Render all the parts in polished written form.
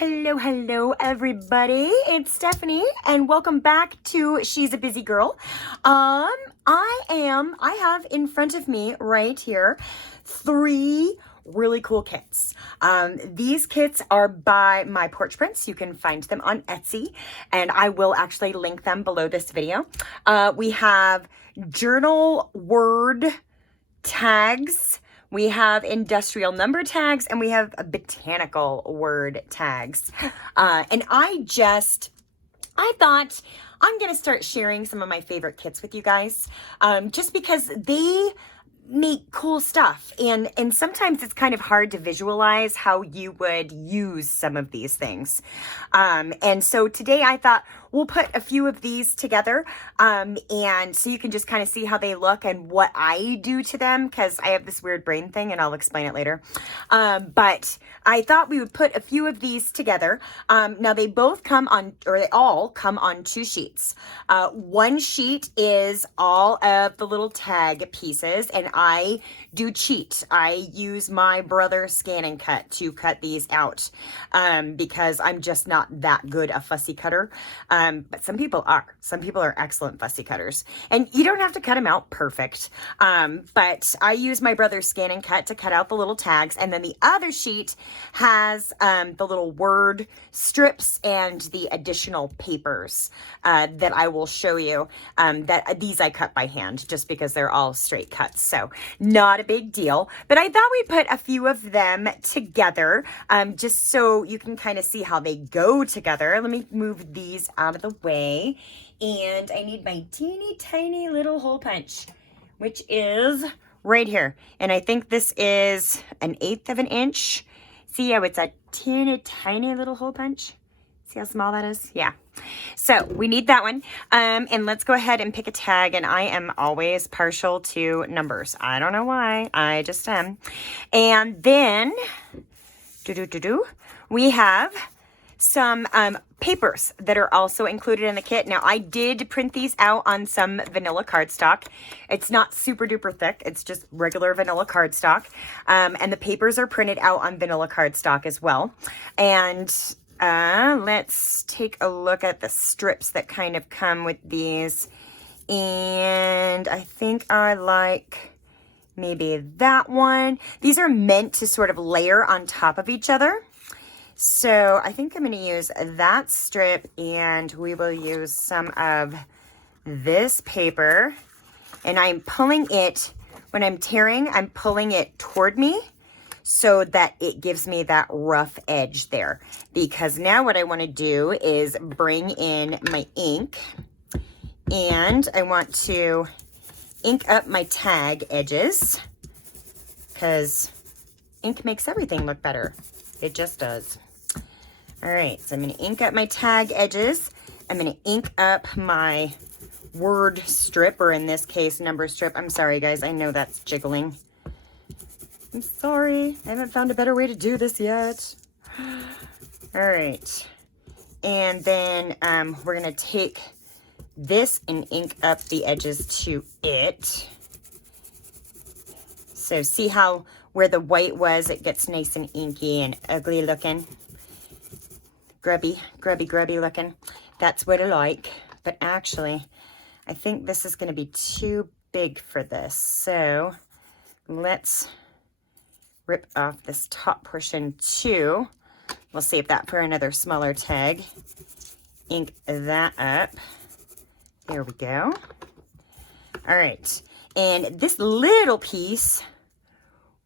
Hello, everybody. It's Stephanie, and welcome back to She's a Busy Girl. I have in front of me right here 3 really cool kits. These kits are by My Porch Prints. You can find them on Etsy, and I will actually link them below this video. We have journal word tags. We have industrial number tags, and we have botanical word tags. And I thought I'm going to start sharing some of my favorite kits with you guys, just because they make cool stuff. And sometimes it's kind of hard to visualize how you would use some of these things. And so today I thought we'll put a few of these together, and so you can just kind of see how they look and what I do to them, because I have this weird brain thing and I'll explain it later. But I thought we would put a few of these together. Now they both come on, or they all come on 2 sheets. One sheet is all of the little tag pieces, and I do cheat. I use my brother's scan and cut to cut these out, because I'm just not that good a fussy cutter. But some people are. Some people are excellent fussy cutters. And you don't have to cut them out perfect. But I use my brother's scan and cut to cut out the little tags. And then the other sheet has the little word strips and the additional papers that I will show you. That these I cut by hand just because they're all straight cuts. So not a big deal. But I thought we'd put a few of them together, just so you can kind of see how they go together. Let me move these out of the way, and I need my teeny tiny little hole punch, which is right here, and I think this is 1/8 of an inch. See how it's a teeny tiny little hole punch? See how small that is? Yeah. So we need that one, and let's go ahead and pick a tag. And I am always partial to numbers. I don't know why, I just am. And then we have some papers that are also included in the kit. Now, I did print these out on some vanilla cardstock. It's not super duper thick. It's just regular vanilla cardstock. And the papers are printed out on vanilla cardstock as well. And let's take a look at the strips that kind of come with these. And I think I like maybe that one. These are meant to sort of layer on top of each other. So I think I'm going to use that strip, and we will use some of this paper. And I'm pulling it, when I'm tearing, I'm pulling it toward me so that it gives me that rough edge there. Because now what I want to do is bring in my ink, and I want to ink up my tag edges, because ink makes everything look better. It just does. All right, so I'm going to ink up my tag edges. I'm going to ink up my word strip, or in this case, number strip. I'm sorry, guys. I know that's jiggling. I'm sorry. I haven't found a better way to do this yet. All right. And then we're going to take this and ink up the edges to it. So see how where the white was, it gets nice and inky and ugly looking. Grubby looking. That's what I like. But actually, I think this is going to be too big for this. So let's rip off this top portion too. We'll save that for another smaller tag. Ink that up. There we go. All right. And this little piece,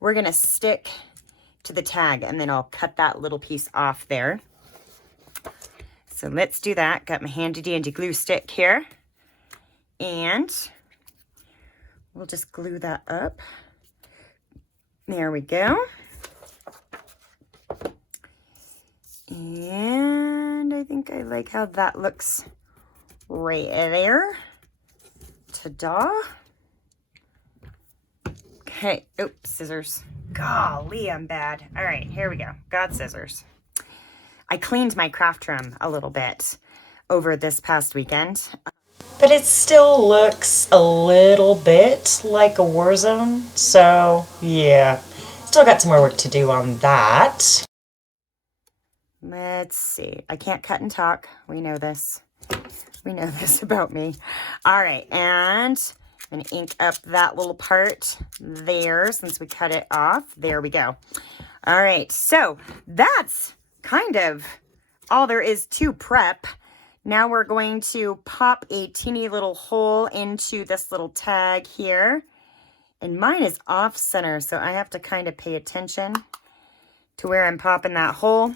we're going to stick to the tag, and then I'll cut that little piece off there. So let's do that. Got my handy dandy glue stick here, and we'll just glue that up. There we go. And I think I like how that looks right there. Ta-da. Okay. Oops, scissors. Golly, I'm bad. All right, here we go. Got scissors. I cleaned my craft room a little bit over this past weekend, but it still looks a little bit like a war zone. So yeah, still got some more work to do on that. Let's see. I can't cut and talk. We know this. We know this about me. All right, and I'm gonna ink up that little part there since we cut it off. There we go. All right, so that's kind of all there is to prep. Now we're going to pop a teeny little hole into this little tag here. And mine is off center, so I have to kind of pay attention to where I'm popping that hole.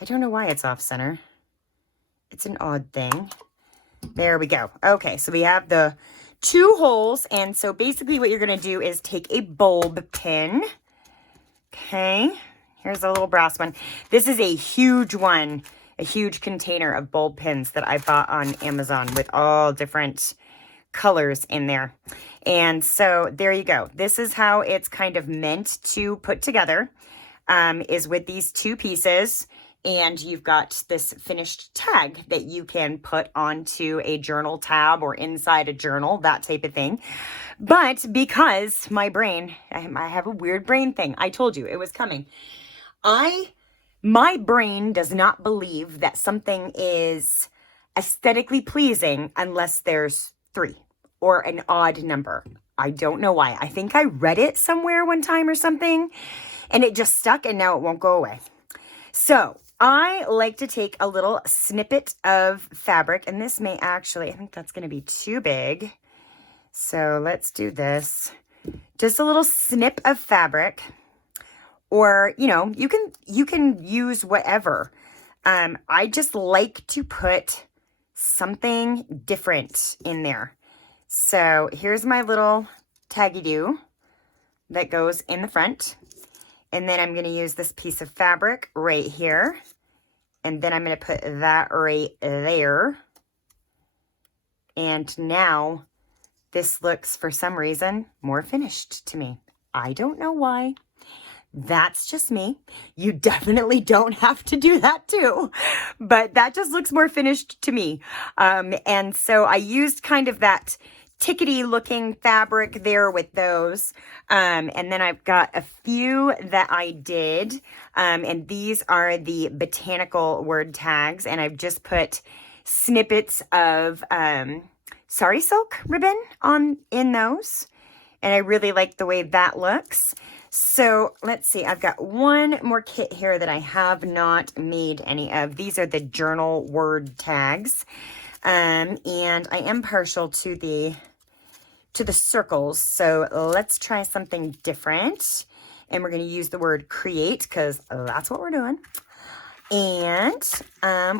I don't know why it's off center. It's an odd thing. There we go. Okay, so we have the 2 holes, and so basically what you're going to do is take a bulb pin. Okay, here's a little brass one. This is a huge one, a huge container of bulb pins that I bought on Amazon with all different colors in there. And so there you go. This is how it's kind of meant to put together, is with these 2 pieces. And you've got this finished tag that you can put onto a journal tab or inside a journal, that type of thing. But because my brain, I have a weird brain thing. I told you it was coming. My brain does not believe that something is aesthetically pleasing unless there's 3 or an odd number. I don't know why. I think I read it somewhere one time or something, and it just stuck, and now it won't go away. So I like to take a little snippet of fabric, and this may actually, I think that's going to be too big. So let's do this. Just a little snip of fabric, or, you know, you can use whatever. I just like to put something different in there. So here's my little taggy-do that goes in the front. And then I'm going to use this piece of fabric right here. And then I'm going to put that right there. And now this looks, for some reason, more finished to me. I don't know why. That's just me. You definitely don't have to do that too. But that just looks more finished to me. And so I used kind of that tickety looking fabric there with those. And then I've got a few that I did. And these are the botanical word tags. And I've just put snippets of sari silk ribbon in those. And I really like the way that looks. So let's see, I've got one more kit here that I have not made any of. These are the journal word tags. And I am partial to the circles. So let's try something different. And we're going to use the word create because that's what we're doing. And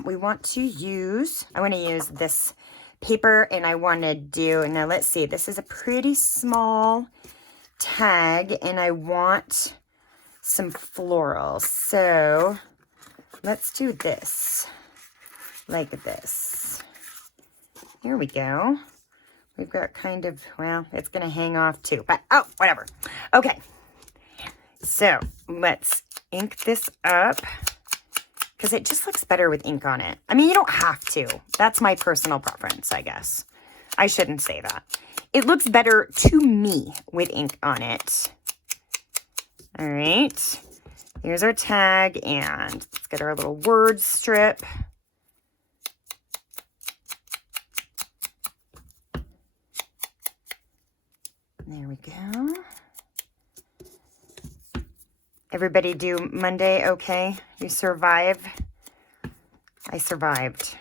we want to use, I want to use this paper, and I want to do, now let's see, this is a pretty small tag, and I want some florals. So let's do this, like this. Here we go. We've got kind of, well, it's going to hang off too, but oh, whatever. Okay. So let's ink this up because it just looks better with ink on it. I mean, you don't have to. That's my personal preference, I guess. I shouldn't say that. It looks better to me with ink on it. All right. Here's our tag, and let's get our little word strip. There we go. Everybody do Monday okay? You survive? I survived.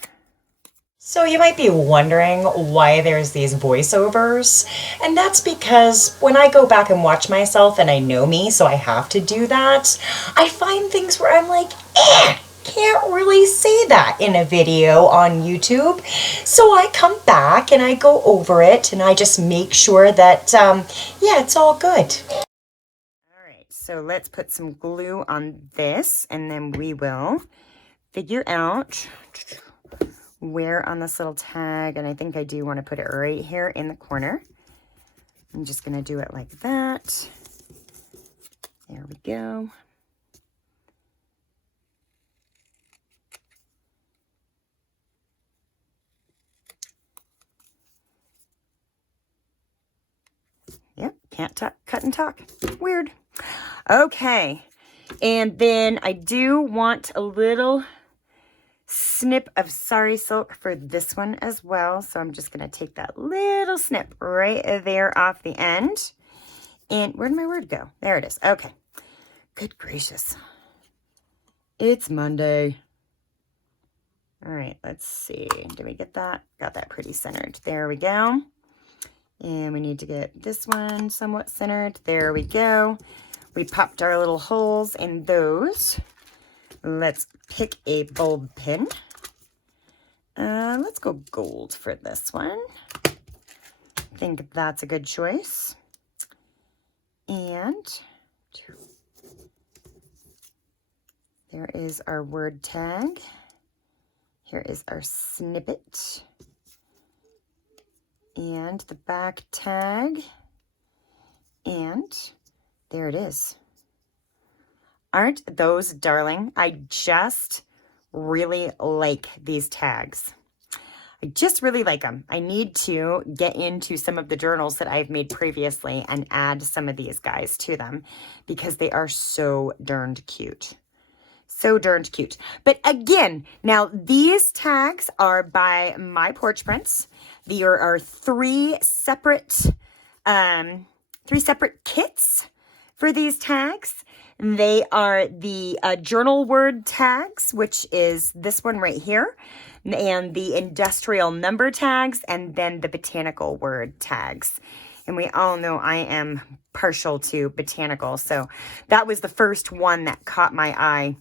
So you might be wondering why there's these voiceovers, and that's because when I go back and watch myself, and I know me, so I have to do that, I find things where I'm like, can't really say that in a video on YouTube. So I come back and I go over it, and I just make sure that, yeah, it's all good. So let's put some glue on this, and then we will figure out where on this little tag, and I think I do want to put it right here in the corner. I'm just going to do it like that. There we go. Yep, can't cut and talk. Weird. Okay, And then I do want a little snip of sari silk for this one as well. So I'm just going to take that little snip right there off the end. And where did my word go? There it is. Okay. Good gracious. It's Monday. All right, let's see. Did we get that? Got that pretty centered. There we go. And we need to get this one somewhat centered. There we go. We popped our little holes in those. Let's pick a bulb pin. Let's go gold for this one. I think that's a good choice. And there is our word tag. Here is our snippet. And the back tag. And there it is. Aren't those darling? I just really like these tags. I just really like them. I need to get into some of the journals that I've made previously and add some of these guys to them because they are so darned cute. So darned cute. But again, now these tags are by My Porch Prints. There are three separate kits for these tags. They are the journal word tags, which is this one right here, and the industrial number tags, and then the botanical word tags. And we all know I am partial to botanical, so that was the first one that caught my eye.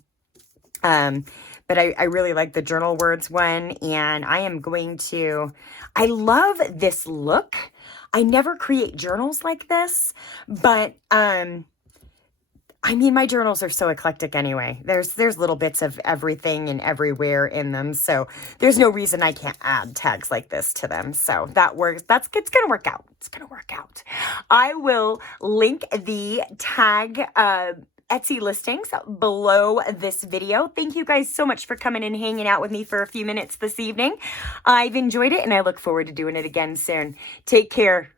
But I really like the journal words one, and I am going to, I love this look. I never create journals like this, but, I mean, my journals are so eclectic anyway. There's little bits of everything and everywhere in them. So there's no reason I can't add tags like this to them. So that works. It's going to work out. It's going to work out. I will link the tag, Etsy listings below this video. Thank you guys so much for coming and hanging out with me for a few minutes this evening. I've enjoyed it and I look forward to doing it again soon. Take care.